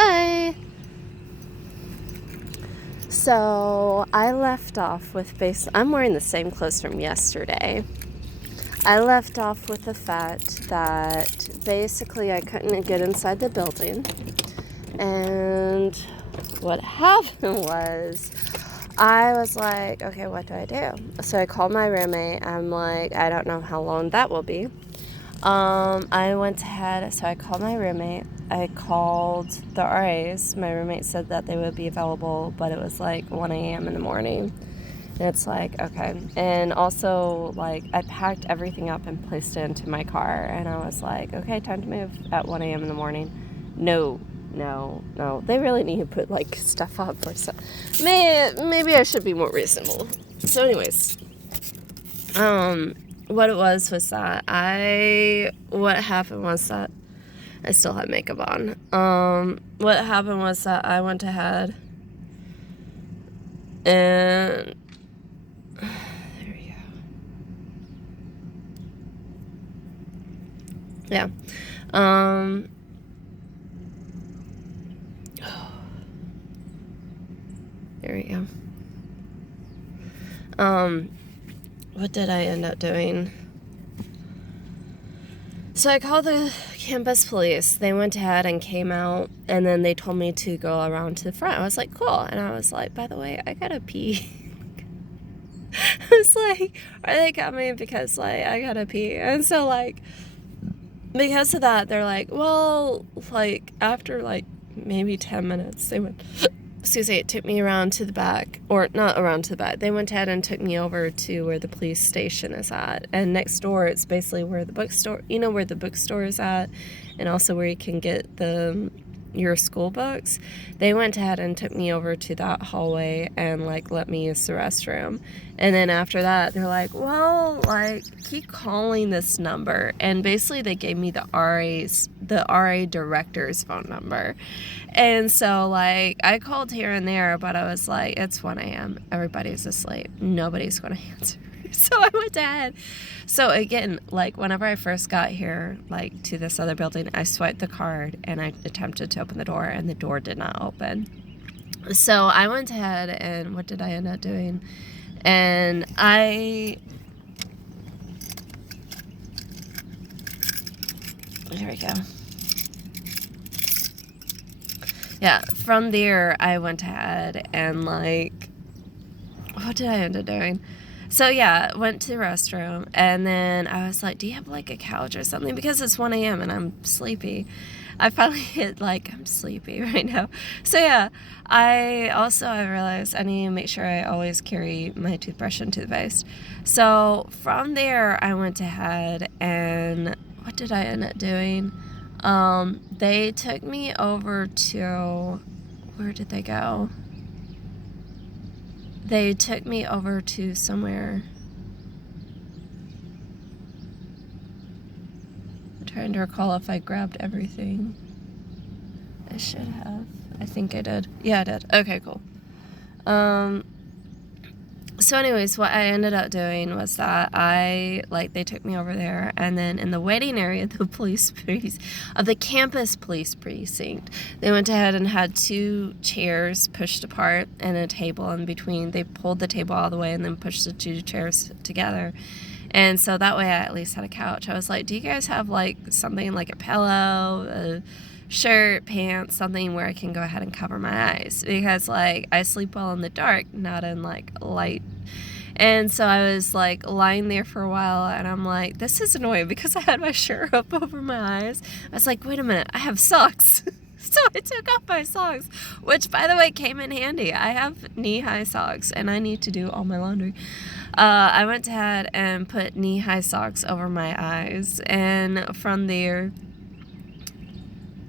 Hi! So, I left off with I'm wearing the same clothes from yesterday. I left off with the fact that basically I couldn't get inside the building. And what happened was, I was like, okay, what do I do? So I called my roommate. I'm like, I don't know how long that will be. I went ahead, so I called my roommate. I called the RAs. My roommate said that they would be available, but it was like 1 a.m. in the morning. And it's like, okay. And also, like, I packed everything up and placed it into my car. And I was like, okay, time to move at 1 a.m. in the morning. No. They really need to put, like, stuff up or something. Maybe I should be more reasonable. So anyways, what it was that what happened was that I still had makeup on. What happened was that I went ahead and there we go. Yeah. There we go. What did I end up doing? So I called the campus police. They went ahead and came out, and then they told me to go around to the front. I was like, cool. And I was like, by the way, I gotta pee. I was like, are they coming? Because, like, I gotta pee. And so, like, because of that, they're like, well, like, after, like, maybe 10 minutes, they went... it took me around to the back, or not around to the back. They went ahead and took me over to where the police station is at. And next door, it's basically where the bookstore, where the bookstore is at, and also where you can get your school books. They went ahead and took me over to that hallway and, like, let me use the restroom. And then after that, they're like, well, like, keep calling this number. And basically they gave me the RA director's phone number. And so, like, I called here and there, but I was like, it's 1 a.m. Everybody's asleep. Nobody's going to answer. So I went ahead. So again, like, whenever I first got here, like, to this other building, I swiped the card and I attempted to open the door, and the door did not open. So I went ahead, and what did I end up doing? And here we go. Yeah, from there, I went ahead and, like, what did I end up doing? So, yeah, went to the restroom, and then I was like, do you have, like, a couch or something? Because it's 1 a.m. and I'm sleepy. I finally hit, like, I'm sleepy right now. So, yeah, I realized I need to make sure I always carry my toothbrush and toothpaste. So, from there, I went ahead, and what did I end up doing? They took me over to, where did they go? They took me over to somewhere. I'm trying to recall if I grabbed everything. I should have. I think I did. Yeah, I did. Okay, cool. So anyways, what I ended up doing was that they took me over there, and then in the waiting area of the campus police precinct, they went ahead and had 2 chairs pushed apart and a table in between. They pulled the table all the way and then pushed the 2 chairs together. And so that way I at least had a couch. I was like, do you guys have, like, something like a pillow, a shirt, pants, something where I can go ahead and cover my eyes? Because, like, I sleep well in the dark, not in, like, light. And so I was, like, lying there for a while, and I'm like, this is annoying, because I had my shirt up over my eyes. I was like, wait a minute, I have socks. So I took off my socks, which, by the way, came in handy. I have knee-high socks, and I need to do all my laundry. I went ahead and put knee-high socks over my eyes, and from there,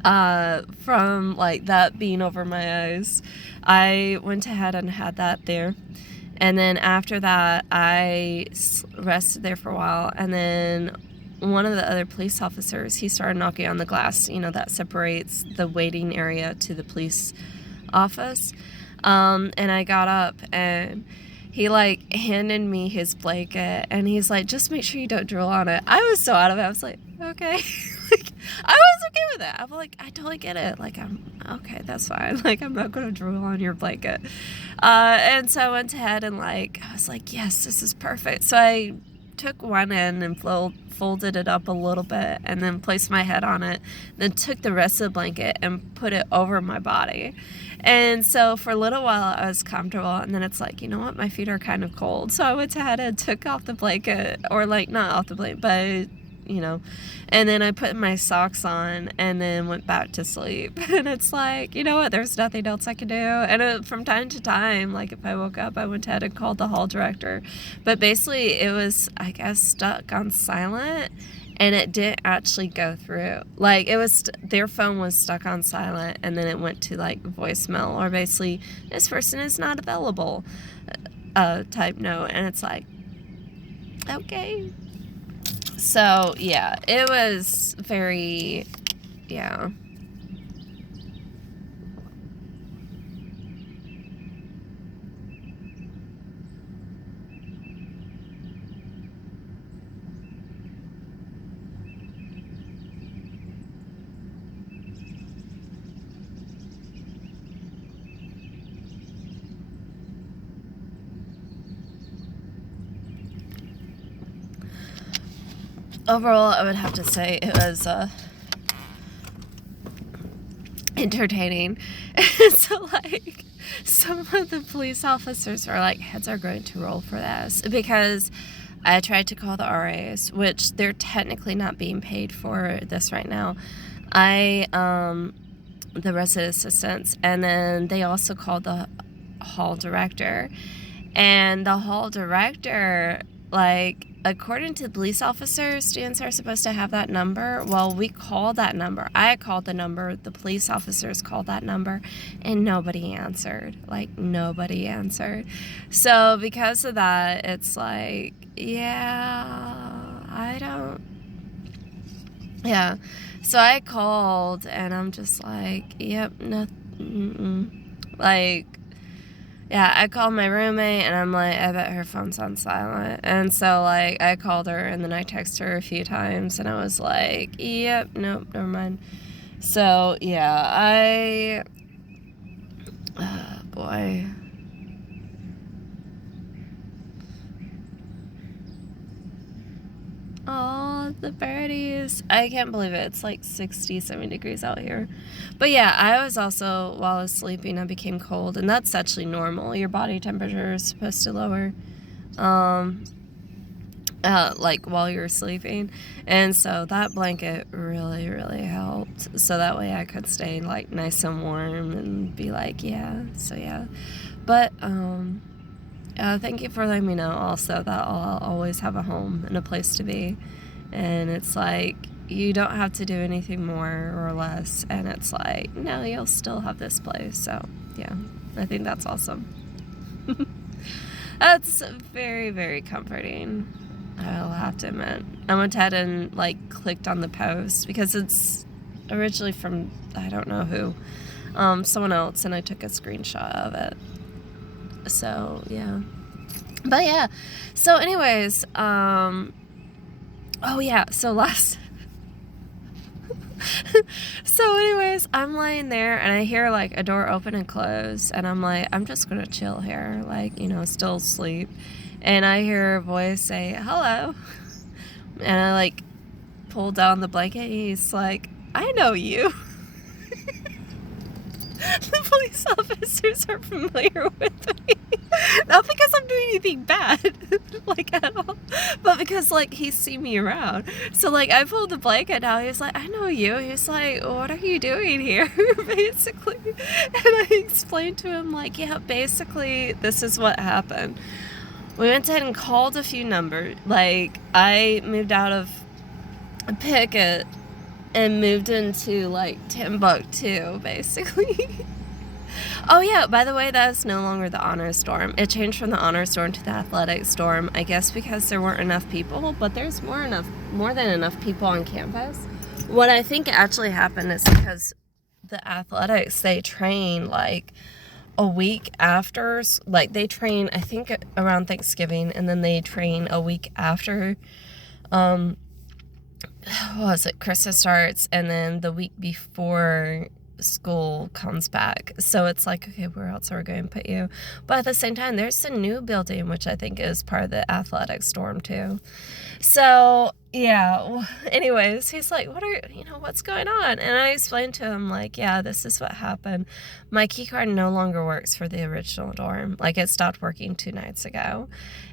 from, like, that being over my eyes, I went ahead and had that there. And then after that, I rested there for a while, and then one of the other police officers, he started knocking on the glass, that separates the waiting area to the police office. And I got up, and he, like, handed me his blanket, and he's like, just make sure you don't drool on it. I was so out of it. I was like, okay. Like, I was okay with it. I'm like, I totally get it. Like, I'm okay, that's fine. Like, I'm not gonna drool on your blanket. And so I went ahead and like, I was like, yes, this is perfect. So I took one end and folded it up a little bit and then placed my head on it, then took the rest of the blanket and put it over my body. And so for a little while I was comfortable, and then it's like, you know what, my feet are kind of cold. So I went ahead and took off the blanket, or like not off the blanket, but you know, and then I put my socks on and then went back to sleep. And it's like, you know what, there's nothing else I can do. And from time to time, like if I woke up, I went ahead and called the hall director. But basically it was, I guess, stuck on silent, and it didn't actually go through. Like it was, their phone was stuck on silent, and then it went to like voicemail, or basically, this person is not available, type note. And it's like, okay. So, yeah, it was very, yeah. Overall, I would have to say it was entertaining. So, like, some of the police officers are like, heads are going to roll for this, because I tried to call the RAs, which they're technically not being paid for this right now. The resident assistants, and then they also called the hall director. And the hall director, like, according to police officers, students are supposed to have that number. Well, we called that number. I called the number. The police officers called that number, and nobody answered. Like, nobody answered. So because of that, it's like, yeah. So I called, and I'm just like, yep, nothing. Like, yeah, I called my roommate, and I'm like, I bet her phone's on silent. And so, like, I called her, and then I texted her a few times, and I was like, yep, nope, never mind. So, yeah, oh, boy. Oh, the birdies. I can't believe it. It's like 60, 70 degrees out here. But yeah, I was also, while I was sleeping, I became cold. And that's actually normal. Your body temperature is supposed to lower, like while you're sleeping. And so that blanket really, really helped. So that way I could stay like nice and warm and be like, yeah. So yeah. But, thank you for letting me know also that I'll always have a home and a place to be. And it's like, you don't have to do anything more or less. And it's like, no, you'll still have this place. So, yeah, I think that's awesome. That's very, very comforting, I'll have to admit. I went ahead and, like, clicked on the post because it's originally from, I don't know who, someone else, and I took a screenshot of it. So, yeah. But, yeah. So, anyways, oh, yeah, so so anyways, I'm lying there, and I hear, like, a door open and close, and I'm like, I'm just gonna chill here, like, you know, still asleep. And I hear a voice say, hello. And I, like, pull down the blanket, and he's like, I know you. The police officers are familiar with me. Not because I'm doing anything bad, like, at all, but because, like, he's seen me around. So, like, I pulled the blanket out. He's like, I know you. He's like, what are you doing here, basically? And I explained to him, like, yeah, basically, this is what happened. We went ahead and called a few numbers. Like, I moved out of Pickett and moved into, like, Timbuktu, basically. Oh, yeah, by the way, that is no longer the honor storm. It changed from the honor storm to the athletic storm, I guess because there weren't enough people, but there's more than enough people on campus. What I think actually happened is because the athletics, they train, like, a week after, like, they train, I think, around Thanksgiving, and then they train a week after, what was it, Christmas starts, and then the week before school comes back. So it's like, okay, where else are we going to put you? But at the same time, there's a new building, which I think is part of the athletic storm too. So yeah, anyways, he's like, what's going on? And I explained to him, like, yeah, this is what happened. My key card no longer works for the original dorm. Like, it stopped working 2 nights ago.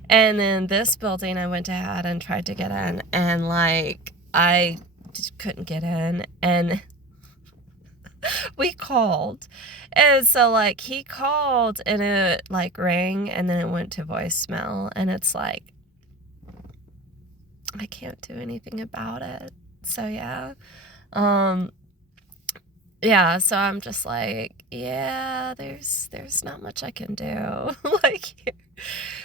And then this building, I went ahead and tried to get in, and like, I couldn't get in, and we called. And so like he called and it like rang and then it went to voicemail, and it's like, I can't do anything about it. So yeah. Yeah, so I'm just like, yeah, there's not much I can do. Like,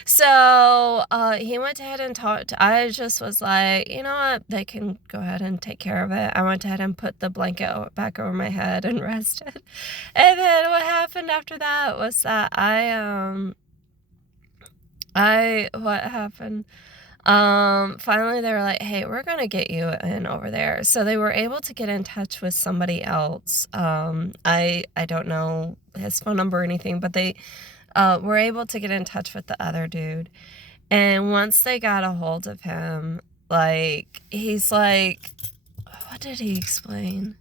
so he went ahead and talked. I just was like, you know what, they can go ahead and take care of it. I went ahead and put the blanket back over my head and rested. And then what happened after that was that what happened? Finally they were like, hey, we're gonna get you in over there. So they were able to get in touch with somebody else. I don't know his phone number or anything, but they were able to get in touch with the other dude. And once they got a hold of him, like, he's like, what did he explain?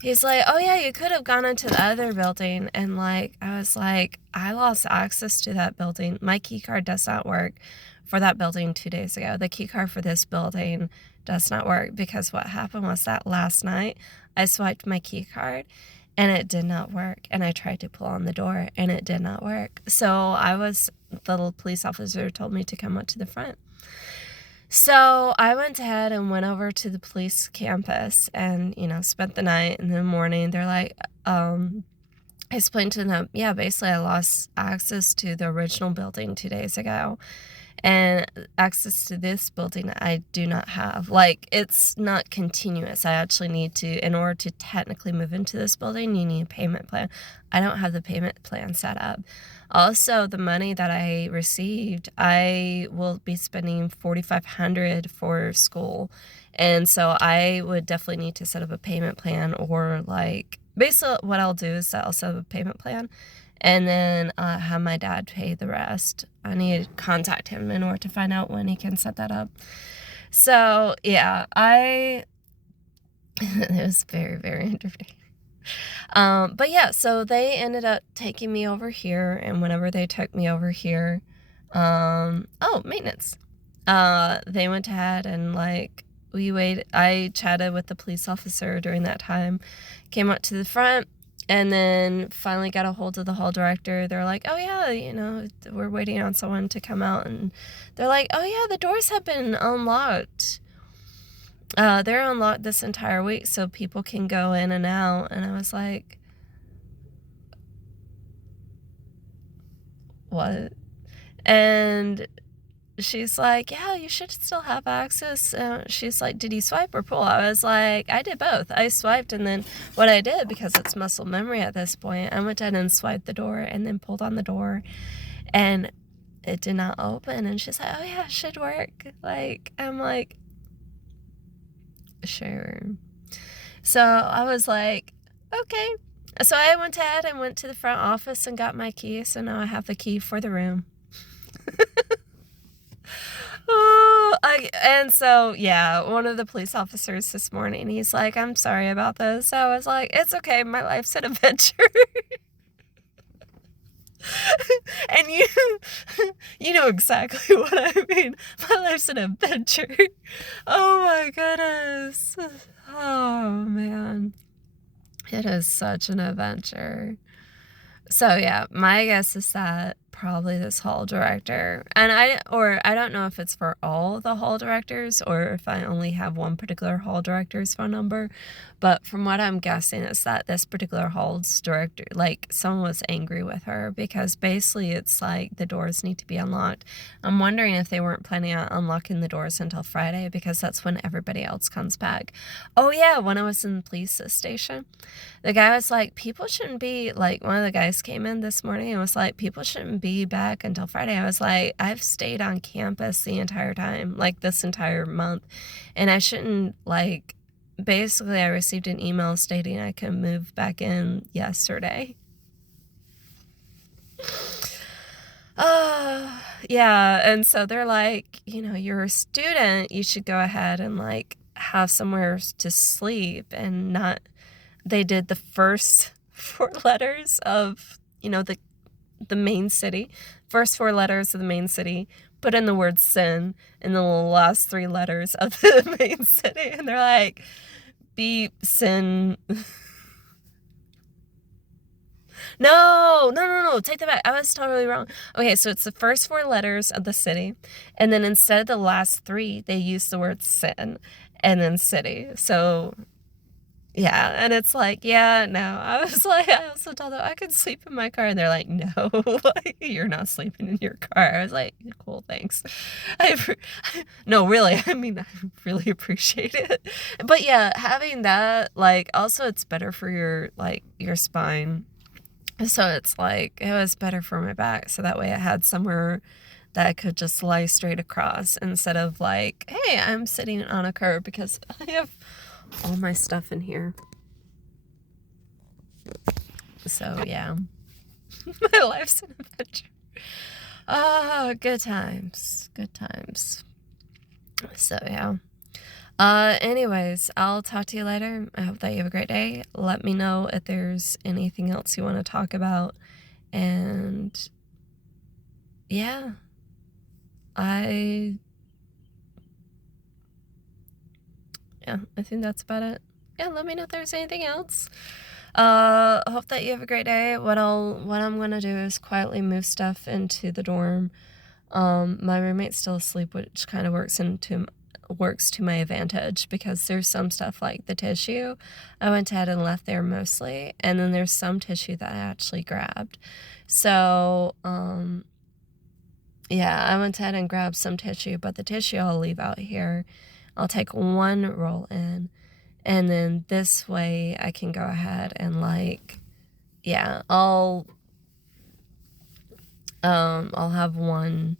He's like, oh yeah, you could have gone into the other building. And like, I was like, I lost access to that building. My key card does not work for that building 2 days ago. The key card for this building does not work, because what happened was that last night I swiped my key card and it did not work. And I tried to pull on the door and it did not work. So the little police officer told me to come up to the front. So I went ahead and went over to the police campus and, spent the night. In the morning, they're like, I explained to them, yeah, basically I lost access to the original building 2 days ago. And access to this building I do not have. Like, it's not continuous. I actually need to, in order to technically move into this building, you need a payment plan. I don't have the payment plan set up. Also, the money that I received, I will be spending $4,500 for school. And so I would definitely need to set up a payment plan, or like, basically what I'll do is I'll set up a payment plan and then have my dad pay the rest. I need to contact him in order to find out when he can set that up. So yeah, it was very, very entertaining. But yeah, so they ended up taking me over here, and whenever they took me over here, maintenance. They went ahead and like, we waited. I chatted with the police officer during that time, came up to the front, and then finally got a hold of the hall director. They're like, oh yeah, we're waiting on someone to come out. And they're like, oh yeah, the doors have been unlocked. They're unlocked this entire week so people can go in and out. And I was like, what? And she's like, yeah, you should still have access. She's like, did you swipe or pull? I was like, I did both. I swiped, and then what I did, because it's muscle memory at this point, I went ahead and swiped the door and then pulled on the door, and it did not open. And she's like, oh yeah, it should work. Like, I'm like, sure. So I was like, okay. So I went ahead and went to the front office and got my key. So now I have the key for the room. And so, yeah, one of the police officers this morning, he's like, I'm sorry about this. I was like, it's okay. My life's an adventure. And you know exactly what I mean. My life's an adventure. Oh my goodness. Oh man. It is such an adventure. So yeah, my guess is that probably this hall director, and I don't know if it's for all the hall directors or if I only have one particular hall director's phone number, but from what I'm guessing is that this particular hall's director, like, someone was angry with her because basically it's like the doors need to be unlocked. I'm wondering if they weren't planning on unlocking the doors until Friday, because that's when everybody else comes back. Oh yeah, when I was in the police station, the guy was like, people shouldn't be, like, one of the guys came in this morning and was like, people shouldn't be be back until Friday. I was like, I've stayed on campus the entire time, like this entire month, and I shouldn't, like, basically I received an email stating I could move back in yesterday. Yeah, and so they're like, you're a student, you should go ahead and, like, have somewhere to sleep, and not, they did the first 4 letters of, the main city, first 4 letters of the main city, put in the word sin, and the last 3 letters of the main city, and they're like, beep, sin. No, take that back. I was totally wrong. Okay, so it's the first 4 letters of the city, and then instead of the last 3, they use the word sin, and then city. So, yeah, and it's like, yeah, no. I was like, I also told them I could sleep in my car, and they're like, no, like, you're not sleeping in your car. I was like, cool, thanks. No, really, I mean, I really appreciate it. But yeah, having that, like, also it's better for your, like, your spine. So it's like, it was better for my back, so that way I had somewhere that I could just lie straight across, instead of like, hey, I'm sitting on a curb, because I have all my stuff in here. So yeah, my life's an adventure. Oh, good times. So yeah. Anyways, I'll talk to you later. I hope that you have a great day. Let me know if there's anything else you want to talk about. And yeah, I think that's about it. Yeah, let me know if there's anything else. Hope that you have a great day. What I'm gonna do is quietly move stuff into the dorm. My roommate's still asleep, which kind of works to my advantage, because there's some stuff like the tissue I went ahead and left there mostly, and then there's some tissue that I actually grabbed. So, yeah, I went ahead and grabbed some tissue, but the tissue I'll leave out here. I'll take 1 roll in, and then this way I can go ahead and, like, yeah, I'll have 1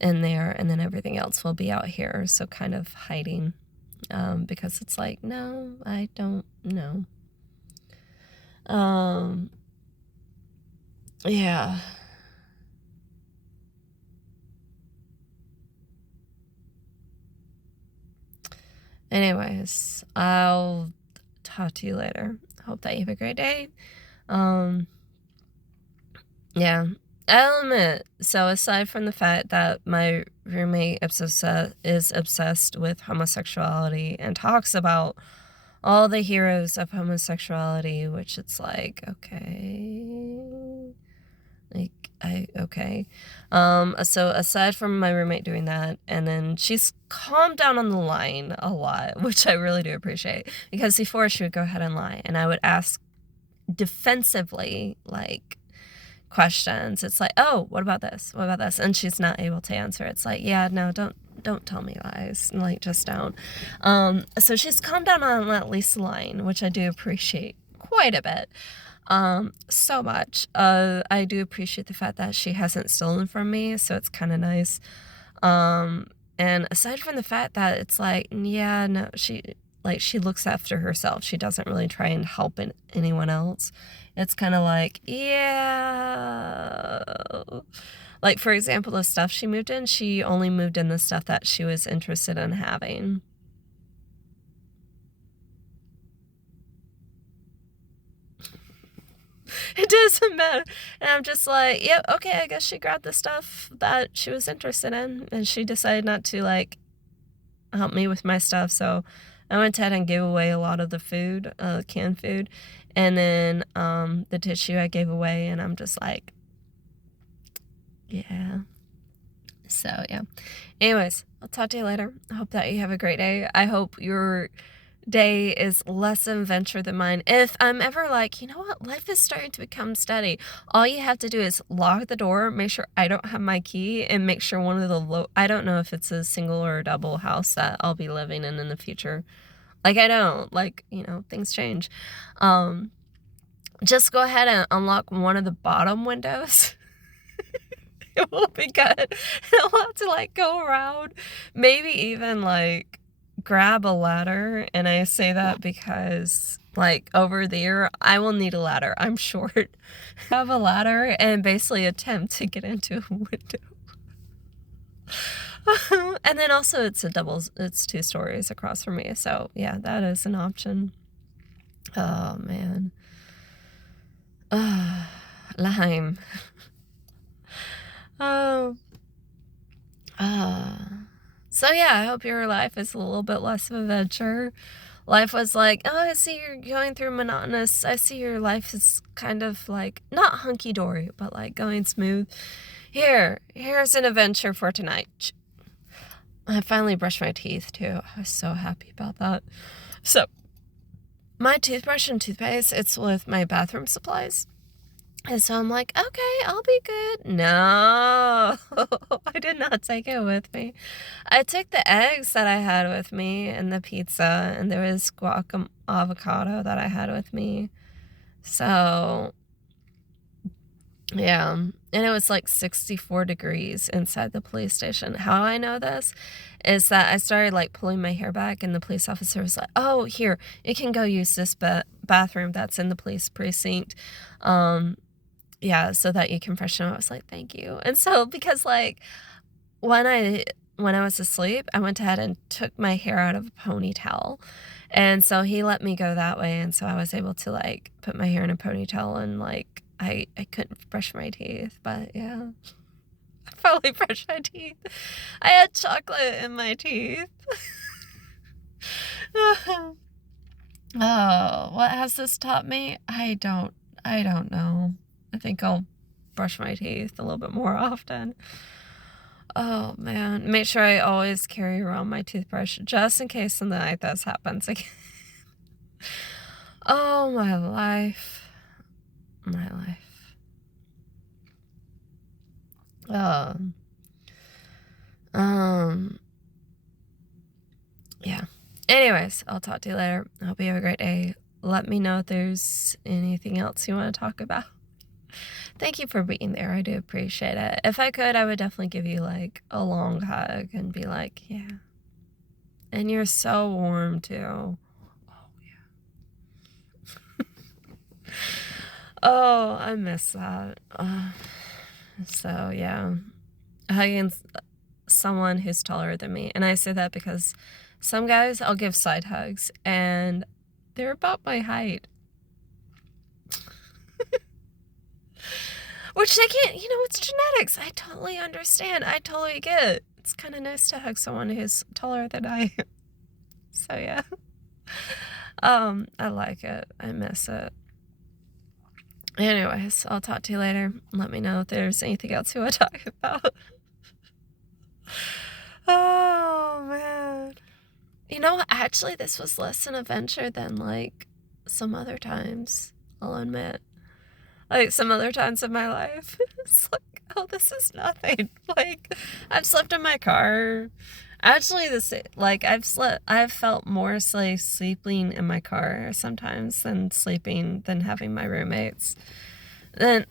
in there, and then everything else will be out here, so kind of hiding, because it's like, no, I don't know. Yeah. Anyways, I'll talk to you later. Hope that you have a great day. Yeah. I'll admit, so aside from the fact that my roommate is obsessed with homosexuality and talks about all the heroes of homosexuality, which it's like, okay. Okay. So aside from my roommate doing that, and then she's calmed down on the line a lot, which I really do appreciate, because before she would go ahead and lie, and I would ask defensively, like, questions. It's like, oh, what about this? What about this? And she's not able to answer. It's like, yeah, no, don't tell me lies. Like, just don't. So she's calmed down on at least the line, which I do appreciate quite a bit. So much. I do appreciate the fact that she hasn't stolen from me, so it's kind of nice. And aside from the fact that it's like, yeah, no, she looks after herself. She doesn't really try and help anyone else. It's kind of like, yeah. Like, for example, the stuff she moved in, she only moved in the stuff that she was interested in having. It doesn't matter. And I'm just like, yep, okay, I guess she grabbed the stuff that she was interested in, and she decided not to, like, help me with my stuff. So I went ahead and gave away a lot of the food, canned food, and then the tissue I gave away, and I'm just like, yeah. So yeah. Anyways, I'll talk to you later. I hope that you have a great day. I hope your day is less adventure than mine. If I'm ever like, you know what, life is starting to become steady, all you have to do is lock the door, make sure I don't have my key, and make sure one of the I don't know if it's a single or a double house that I'll be living in the future. Like, I don't, like, things change. Just go ahead and unlock one of the bottom windows it will be good. I'll have to like go around, maybe even like grab a ladder. And I say that because like over there, I will need a ladder. I'm short. Have a ladder and basically attempt to get into a window. And then also it's it's 2 stories across from me. So yeah, that is an option. Oh man. Lime. Oh. So yeah, I hope your life is a little bit less of an adventure. Life was like, oh, I see you're going through monotonous. I see your life is kind of like, not hunky-dory, but like going smooth. Here's an adventure for tonight. I finally brushed my teeth too. I was so happy about that. So, my toothbrush and toothpaste, it's with my bathroom supplies. And so I'm like, okay, I'll be good. No, I did not take it with me. I took the eggs that I had with me and the pizza, and there was guacamole avocado that I had with me. So, yeah. And it was like 64 degrees inside the police station. How I know this is that I started like pulling my hair back, and the police officer was like, oh, here, you can go use this bathroom that's in the police precinct. Yeah, so that you can freshen up. I was like, thank you. And so, because like when I was asleep, I went ahead and took my hair out of a ponytail. And so he let me go that way. And so I was able to like put my hair in a ponytail, and like I couldn't brush my teeth, but yeah. I probably brushed my teeth. I had chocolate in my teeth. Oh, what has this taught me? I don't know. I think I'll brush my teeth a little bit more often. Oh man, make sure I always carry around my toothbrush just in case in the night this happens again. Oh, my life. My life. Yeah. Anyways, I'll talk to you later. I hope you have a great day. Let me know if there's anything else you want to talk about. Thank you for being there. I do appreciate it. If I could, I would definitely give you like a long hug and be like, yeah. And you're so warm too. Oh, yeah. Oh, I miss that. So, yeah. Hugging someone who's taller than me. And I say that because some guys I'll give side hugs and they're about my height. Which they can't, it's genetics. I totally understand. I totally get it. It's kind of nice to hug someone who's taller than I am. So, yeah. I like it. I miss it. Anyways, I'll talk to you later. Let me know if there's anything else you want to talk about. Oh, man. Actually, this was less an adventure than, like, some other times, I'll admit. Like, some other times in my life, it's like, oh, this is nothing. Like, I've slept in my car. Actually, I've felt more like sleeping in my car sometimes than having my roommates. Than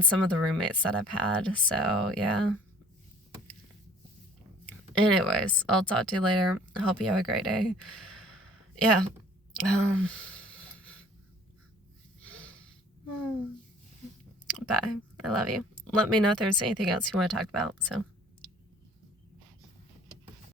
some of the roommates that I've had. So, yeah. Anyways, I'll talk to you later. I hope you have a great day. Yeah. Bye. I love you. Let me know if there's anything else you want to talk about. So.